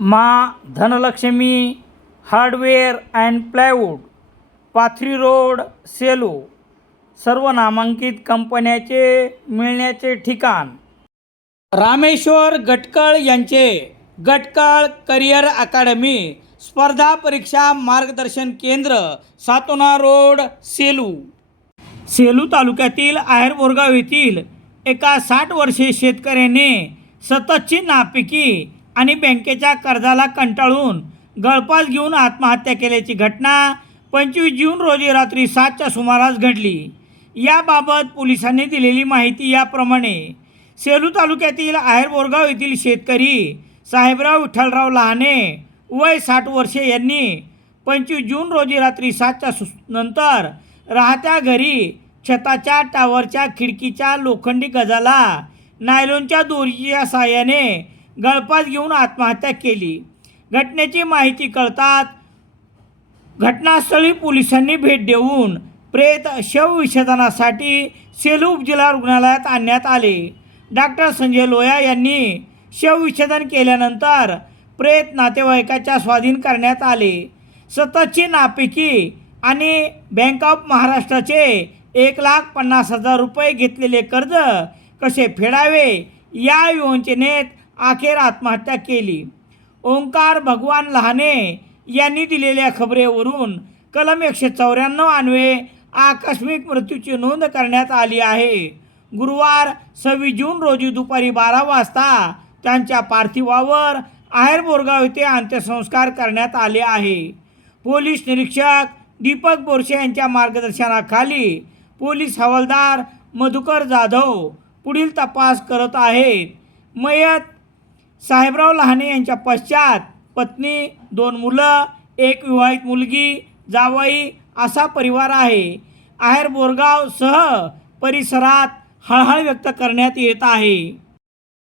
मा Dhanlaxmi hardware and plywood Pathri road Selu सर्व नामांकित कंपन्याचे मिळण्याचे ठिकाण. रामेश्वर गटकळ यांचे गटकळ करिअर अकादमी स्पर्धा परीक्षा मार्गदर्शन केंद्र सातोना रोड सेलू. सेलू तालुक्यातील आहेरबोरगाव येथील एका साठ वर्षीय शेतकऱ्याने सततची नापिकी आणि बँकेच्या कर्जाला कंटाळून गळपास घेऊन आत्महत्या केल्याची घटना पंचवीस जून रोजी रात्री सातच्या सुमारास घडली. याबाबत पोलिसांनी दिलेली माहिती याप्रमाणे सेलू तालुक्यातील आहेर बोरगाव येथील शेतकरी साहेबराव विठ्ठलराव लहाने वय साठ वर्षे यांनी पंचवीस जून रोजी रात्री सातच्या सु नंतर राहत्या घरी छताच्या टावरच्या खिडकीच्या लोखंडी गजाला नायलॉनच्या दोरीच्या साहाय्याने गळपास घेऊन आत्महत्या केली. घटनेची माहिती कळताच घटनास्थळी पोलिसांनी भेट देऊन प्रेत शवविच्छेदनासाठी सेलू उपजिल्हा रुग्णालयात आणण्यात आले. डॉक्टर संजय लोया यांनी शवविच्छेदन केल्यानंतर प्रेत नातेवाईकाच्या स्वाधीन करण्यात आले. सततची नापिकी आणि बँक ऑफ महाराष्ट्राचे एक लाख पन्नास हजार रुपये घेतलेले कर्ज कसे फेडावे या योजनेत अखेर आत्महत्या केली. ओंकार भगवान लहाने यांनी दिलेल्या खबरेवरून कलम एकशे चौऱ्याण्णव अन्वये आकस्मिक मृत्यूची नोंद करण्यात आली आहे. गुरुवार सव्वीस जून रोजी दुपारी बारा वाजता त्यांच्या पार्थिवावर आहेर बोरगाव येथे अंत्यसंस्कार करण्यात आले आहे. पोलीस निरीक्षक दीपक बोरसे यांच्या मार्गदर्शनाखाली पोलीस हवालदार मधुकर जाधव पुढील तपास करत आहेत. मयत साहेबराव लहाने यांच्या पश्चात पत्नी दोन मुलं एक विवाहित मुलगी जावई असा परिवार आहे. आहेर बोरगाव सह परिसरात हळहळ व्यक्त करण्यात येत आहे.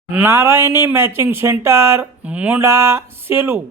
नारायणी मॅचिंग सेंटर मुंडा सेलू